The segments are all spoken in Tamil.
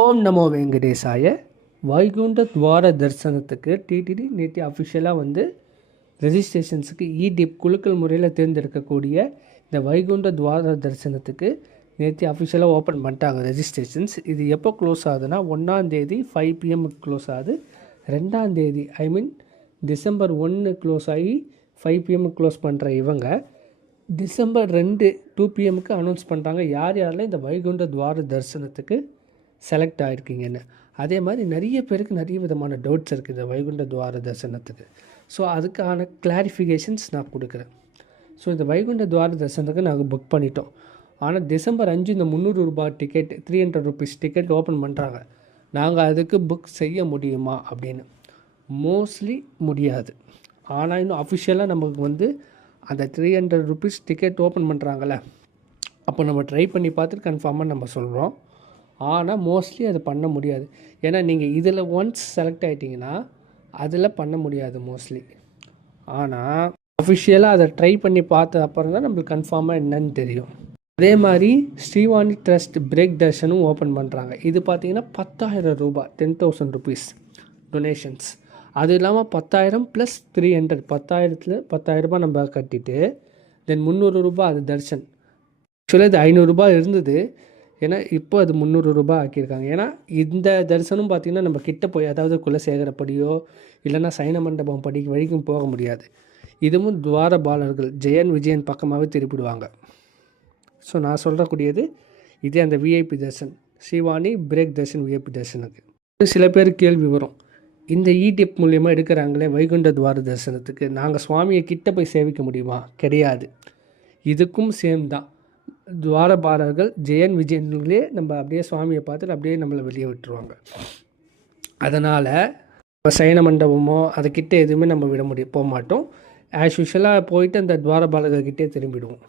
ஓம் நமோ வெங்கடேசாய. வைகுண்ட துவார தரிசனத்துக்கு டிடிடி நேற்று அஃபிஷியலாக வந்து ரெஜிஸ்ட்ரேஷன்ஸுக்கு டிப் குலுக்கல் முறையில் தேர்ந்தெடுக்கக்கூடிய இந்த வைகுண்ட துவார தரிசனத்துக்கு நேற்று அஃபிஷியலாக ஓப்பன் பண்ணிட்டாங்க ரெஜிஸ்ட்ரேஷன்ஸ். இது எப்போ க்ளோஸ் ஆகுதுன்னா 1 5 PM க்ளோஸ் ஆகுது. 2 டிசம்பர் 1 க்ளோஸ் ஆகி 5 PM க்ளோஸ் பண்ணுற இவங்க டிசம்பர் 2 PM அனௌன்ஸ் பண்ணுறாங்க யார் யாரெல்லாம் இந்த வைகுண்ட துவார தரிசனத்துக்கு செலக்ட் ஆகிருக்கீங்கன்னு. அதே மாதிரி நிறைய பேருக்கு நிறைய விதமான டவுட்ஸ் இருக்குது இந்த வைகுண்ட துவார தரிசனத்துக்கு. ஸோ அதுக்கான கிளாரிஃபிகேஷன்ஸ் நான் கொடுக்குறேன். ஸோ இந்த வைகுண்ட துவார தரிசனத்துக்கு நாங்கள் புக் பண்ணிட்டோம். ஆனால் டிசம்பர் 5 இந்த 300 ரூபாய் டிக்கெட் 300 rupees டிக்கெட் ஓப்பன் பண்ணுறாங்க. நாங்கள் அதுக்கு புக் செய்ய முடியுமா அப்படின்னு மோஸ்ட்லி முடியாது. ஆனால் இன்னும் அஃபிஷியலாக நமக்கு வந்து அந்த 300 rupees டிக்கெட் ஓப்பன் பண்ணுறாங்களே, அப்போ நம்ம ட்ரை பண்ணி பார்த்துட்டு கன்ஃபார்மாக நம்ம சொல்கிறோம். ஆனால் மோஸ்ட்லி அது பண்ண முடியாது. ஏன்னா நீங்கள் இதில் ஒன்ஸ் செலக்ட் ஆகிட்டிங்கன்னா அதில் பண்ண முடியாது மோஸ்ட்லி. ஆனால் அஃபிஷியலாக அதை ட்ரை பண்ணி பார்த்த அப்புறம் தான் நம்மளுக்கு கன்ஃபார்மாக என்னன்னு தெரியும். அதே மாதிரி ஸ்ரீவாணி ட்ரஸ்ட் பிரேக் தர்ஷனும் ஓப்பன் பண்ணுறாங்க. இது பார்த்திங்கன்னா 10,000 ரூபாய் 10,000 rupees டொனேஷன்ஸ். அது இல்லாமல் 10,000 + 300 10,000த்தில் 10,000 ரூபாய் நம்ம கட்டிட்டு தென் 300 ரூபாய் அது தர்ஷன். ஆக்சுவலாக இது 500 ரூபாய் இருந்தது. ஏன்னா இப்போ அது 300 ரூபாய் ஆக்கியிருக்காங்க. ஏன்னா இந்த தரிசனம் பார்த்திங்கன்னா நம்ம கிட்ட போய் அதாவது குலசேகரப்படியோ இல்லைன்னா சைன மண்டபம் படி வரைக்கும் போக முடியாது. இதுவும் துவாரபாலர்கள் ஜெயன் விஜயன் பக்கமாகவே திருப்பிடுவாங்க. ஸோ நான் சொல்லக்கூடியது இதே அந்த VIP darshan Srivani break darshan VIP தர்ஷனுக்கு. சில பேர் கேள்வி வரும், இந்த டிப் மூலயமா எடுக்கிறாங்களே வைகுண்ட துவார தரிசனத்துக்கு நாங்கள் சுவாமியை கிட்ட போய் சேவிக்க முடியுமா? கிடையாது. இதுக்கும் சேம் தான். துவாரபாலர்கள் ஜெயன் விஜயன்களே நம்ம அப்படியே சுவாமியை பார்த்துட்டு அப்படியே நம்மளை வெளியே விட்டுருவாங்க. அதனால் சைன மண்டபமோ அதுக்கிட்ட எதுவுமே நம்ம போக மாட்டோம். ஆஸ் யூஷுவலாக போயிட்டு அந்த துவாரபாலகர்கிட்டே திரும்பிடுவோம்.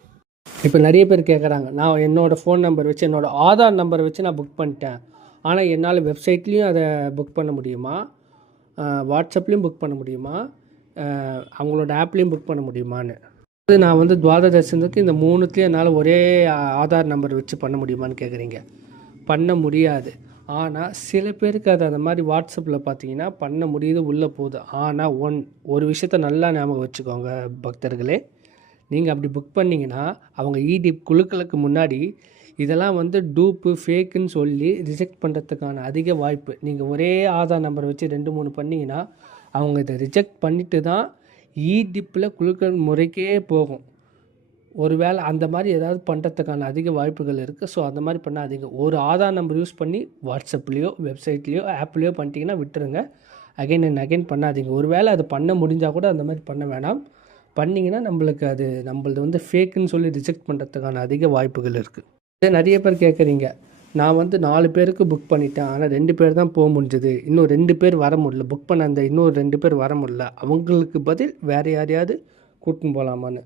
இப்போ நிறைய பேர் கேட்குறாங்க, நான் என்னோடய ஃபோன் நம்பர் வச்சு என்னோடய ஆதார் நம்பரை வச்சு நான் புக் பண்ணிட்டேன், ஆனால் என்னால் வெப்சைட்லேயும் அதை புக் பண்ண முடியுமா, வாட்ஸ்அப்லேயும் புக் பண்ண முடியுமா, அவங்களோட ஆப்லேயும் புக் பண்ண முடியுமான்னு. நான் வந்து துவார தரிசனத்துக்கு இந்த 3த்துலேயும் என்னால் ஒரே ஆதார் நம்பர் வச்சு பண்ண முடியுமான்னு கேட்குறீங்க. பண்ண முடியாது. ஆனால் சில பேருக்கு அது அந்த மாதிரி வாட்ஸ்அப்பில் பார்த்தீங்கன்னா பண்ண முடியுது, உள்ளே போகுது. ஆனால் ஒரு விஷயத்த நல்லா ஞாபகம் வச்சுக்கோங்க பக்தர்களே, நீங்கள் அப்படி புக் பண்ணிங்கன்னா அவங்க டிப் குழுக்களுக்கு முன்னாடி இதெல்லாம் வந்து டூப்பு ஃபேக்குன்னு சொல்லி ரிஜெக்ட் பண்ணுறதுக்கான அதிக வாய்ப்பு. நீங்கள் ஒரே ஆதார் நம்பரை வச்சு 2-3 பண்ணிங்கன்னா அவங்க இதை ரிஜெக்ட் பண்ணிவிட்டு தான் டிப்பில் குழுக்கள் முறைக்கே போகும். ஒருவேளை அந்த மாதிரி ஏதாவது பண்ணுறதுக்கான அதிக வாய்ப்புகள் இருக்குது. ஸோ அந்த மாதிரி பண்ணாதீங்க. ஒரு ஆதார் நம்பர் யூஸ் பண்ணி வாட்ஸ்அப்லேயோ வெப்சைட்லேயோ ஆப்லேயோ பண்ணிட்டீங்கன்னா விட்டுருங்க. அகைன் அண்ட் அகைன் பண்ணாதீங்க. ஒருவேளை அது பண்ண முடிஞ்சால் கூட அந்த மாதிரி பண்ண வேணாம். பண்ணிங்கன்னா நம்மளது வந்து ஃபேக்குன்னு சொல்லி ரிஜெக்ட் பண்ணுறதுக்கான அதிக வாய்ப்புகள் இருக்குது. இதே நிறைய பேர் கேட்குறீங்க, நான் வந்து 4 பேருக்கு புக் பண்ணிட்டேன், ஆனால் 2 பேர் தான் போக முடிஞ்சது, இன்னும் 2 பேர் வர முடியல, புக் பண்ண அந்த இன்னொரு 2 பேர் வர முடியல, அவங்களுக்கு பதில் வேறு யாரையாவது கூட்டின்னு போகலாமான்னு.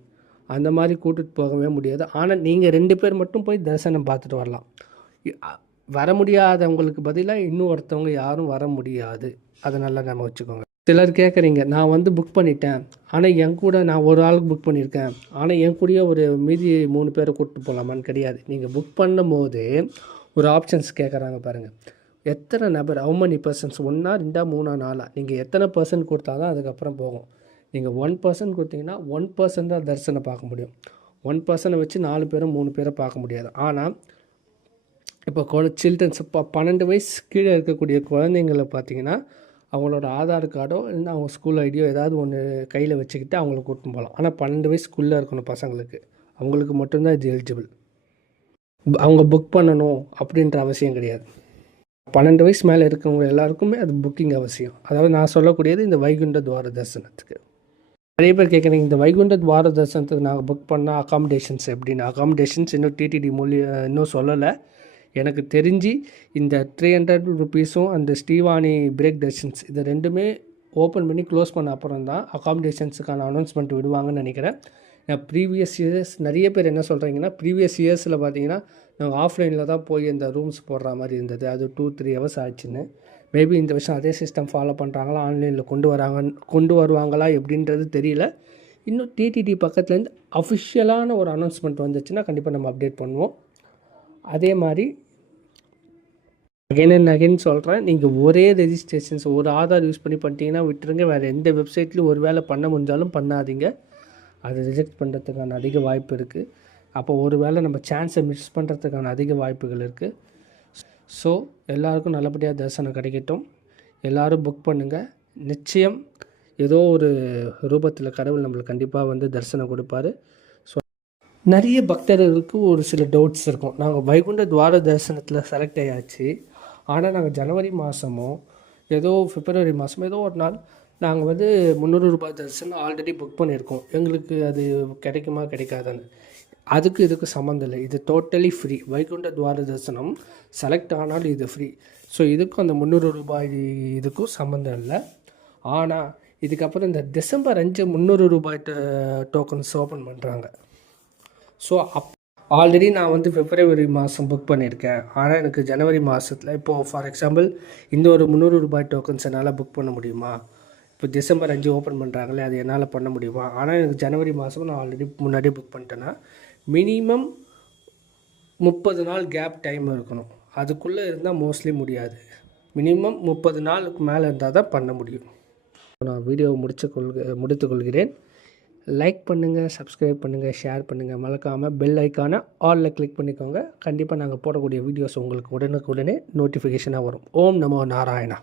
அந்த மாதிரி கூட்டிகிட்டு போகவே முடியாது. ஆனால் நீங்கள் 2 பேர் மட்டும் போய் தரிசனம் பார்த்துட்டு வரலாம். வர முடியாதவங்களுக்கு பதிலாக இன்னும் ஒருத்தவங்க யாரும் வர முடியாது. அதை நல்லா நம்ம வச்சுக்கோங்க. சிலர் கேட்குறீங்க, நான் வந்து புக் பண்ணிட்டேன், ஆனால் என் கூட நான் ஒரு ஆளுக்கு புக் பண்ணியிருக்கேன், ஆனால் என் கூடயே ஒரு மீதி 3 பேரை கூப்பிட்டு போகலாமான்னு. கிடையாது. நீங்கள் புக் பண்ணும்போது ஒரு ஆப்ஷன்ஸ் கேட்குறாங்க பாருங்கள், எத்தனை நபர், ஹவு many persons, 1 2 3 4, நீங்கள் எத்தனை பர்சன்ட் கொடுத்தா தான் அதுக்கப்புறம் போகும். நீங்கள் 1% கொடுத்தீங்கன்னா 1% தான் தரிசனம் பார்க்க முடியும். 1% வச்சு 4 பேரும் 3 பேரை பார்க்க முடியாது. ஆனால் இப்போ சில்ட்ரன்ஸ் இப்போ 12 வயசு கீழே இருக்கக்கூடிய குழந்தைங்களை பார்த்தீங்கன்னா அவங்களோட ஆதார் கார்டோ இல்லைன்னா அவங்க ஸ்கூல் ஐடியோ ஏதாவது ஒன்று கையில் வச்சுக்கிட்டு அவங்கள கூட்டின்னு போகலாம். ஆனால் 12 வயசுக்குள்ளே இருக்கணும் பசங்களுக்கு. அவங்களுக்கு மட்டும்தான் இது எலிஜிபிள். அவங்க புக் பண்ணணும் அப்படின்ற அவசியம் கிடையாது. 12 வயசு மேலே இருக்கவங்க எல்லாருக்குமே அது புக்கிங் அவசியம். அதாவது நான் சொல்லக்கூடியது இந்த வைகுண்ட துவார தரிசனத்துக்கு. நிறைய பேர் கேட்குறீங்க, இந்த வைகுண்ட துவார தரிசனத்துக்கு நாங்கள் புக் பண்ணால் அகாமடேஷன்ஸ் எப்படின்னு. அகாமடேஷன்ஸ் இன்னும் டிடிடி இன்னும் சொல்லலை. எனக்கு தெரிஞ்சு இந்த 300 rupeesம் அந்த ஸ்ரீவாணி பிரேக் தர்ஷன்ஸ் இது 2மே ஓப்பன் பண்ணி க்ளோஸ் பண்ண அப்புறம் தான் அகாமடேஷன்ஸுக்கான அனௌன்ஸ்மெண்ட் விடுவாங்கன்னு நினைக்கிறேன். ப்ரீவியஸ் இயர்ஸ் நிறைய பேர் என்ன சொல்கிறீங்கன்னா, ப்ரீவியஸ் இயர்ஸில் பார்த்தீங்கன்னா நாங்கள் ஆஃப்லைனில் தான் போய் இந்த ரூம்ஸ் போடுற மாதிரி இருந்தது. அது 2-3 hours ஆச்சுன்னு. மேபி இந்த வருஷம் அதே சிஸ்டம் ஃபாலோ பண்ணுறாங்களா, ஆன்லைனில் கொண்டு வருவாங்களா எப்படின்றது தெரியல. இன்னும் டிடிடி பக்கத்துலேருந்து அஃபிஷியலான ஒரு அனௌன்ஸ்மெண்ட் வந்துச்சுன்னா கண்டிப்பாக நம்ம அப்டேட் பண்ணுவோம். அதே மாதிரி அகைன் அண்ட் அகைன் சொல்கிறேன், நீங்கள் ஒரே ரெஜிஸ்ட்ரேஷன்ஸ் ஒரு ஆதார் யூஸ் பண்ணி பண்ணிட்டீங்கன்னா விட்டுருங்க. வேறு எந்த வெப்சைட்லையும் ஒரு வேளை பண்ண முடிஞ்சாலும் பண்ணாதீங்க. அது ரிஜெக்ட் பண்ணுறதுக்கான அதிக வாய்ப்பு இருக்குது. அப்போ ஒரு வேளை நம்ம சான்ஸை மிஸ் பண்ணுறதுக்கான அதிக வாய்ப்புகள் இருக்குது. ஸோ எல்லாருக்கும் நல்லபடியாக தரிசனம் கிடைக்கட்டும். எல்லோரும் புக் பண்ணுங்கள். நிச்சயம் ஏதோ ஒரு ரூபத்தில் கடவுள் நம்மளுக்கு கண்டிப்பாக வந்து தரிசனம் கொடுப்பாரு. ஸோ நிறைய பக்தர்களுக்கு ஒரு சில டவுட்ஸ் இருக்கும். நாங்கள் வைகுண்ட துவார தரிசனத்தில் செலக்ட் ஆயாச்சு, ஆனால் நாங்கள் ஜனவரி மாதமோ ஏதோ பிப்ரவரி மாதமோ ஏதோ ஒரு நாள் நாங்கள் வந்து 300 ரூபாய் தரிசனம் ஆல்ரெடி புக் பண்ணியிருக்கோம், எங்களுக்கு அது கிடைக்குமா கிடைக்காதான்னு. அதுக்கு இதுக்கு சம்மந்தம் இல்லை. இது டோட்டலி ஃப்ரீ. வைகுண்ட துவார தரிசனம் செலக்ட் ஆனாலும் இது ஃப்ரீ. ஸோ இதுக்கும் அந்த 300 ரூபாய் இதுக்கும் சம்மந்தம் இல்லை. ஆனால் இதுக்கப்புறம் இந்த டிசம்பர் 5 300 ரூபாய் டோக்கன்ஸ் ஓப்பன் பண்ணுறாங்க. ஸோ ஆல்ரெடி நான் வந்து பிப்ரவரி மாதம் புக் பண்ணியிருக்கேன், ஆனால் எனக்கு ஜனவரி மாதத்தில் இப்போது ஃபார் எக்ஸாம்பிள் இந்த ஒரு 300 ரூபாய் டோக்கன்ஸ் என்னால் புக் பண்ண முடியுமா? இப்போ டிசம்பர் 5 ஓப்பன் பண்ணுறாங்களே, அது என்னால் பண்ண முடியுமா? ஆனால் எனக்கு ஜனவரி மாதம் நான் ஆல்ரெடி முன்னாடியே புக் பண்ணிட்டேன்னா மினிமம் 30 நாள் கேப் டைம் இருக்கணும். அதுக்குள்ளே இருந்தால் மோஸ்ட்லி முடியாது. மினிமம் 30 நாளுக்கு மேலே இருந்தால் தான் பண்ண முடியும். நான் வீடியோவை முடித்துக்கொள்கிறேன். லைக் பண்ணுங்கள், சப்ஸ்கிரைப் பண்ணுங்கள், ஷேர் பண்ணுங்கள். மறக்காமல் பெல் ஐக்கானை ஆலில் கிளிக் பண்ணிக்கோங்க. கண்டிப்பாக நாங்கள் போடக்கூடிய வீடியோஸ் உங்களுக்கு உடனுக்குடனே நோட்டிஃபிகேஷனாக வரும். ஓம் நமோ நாராயணா.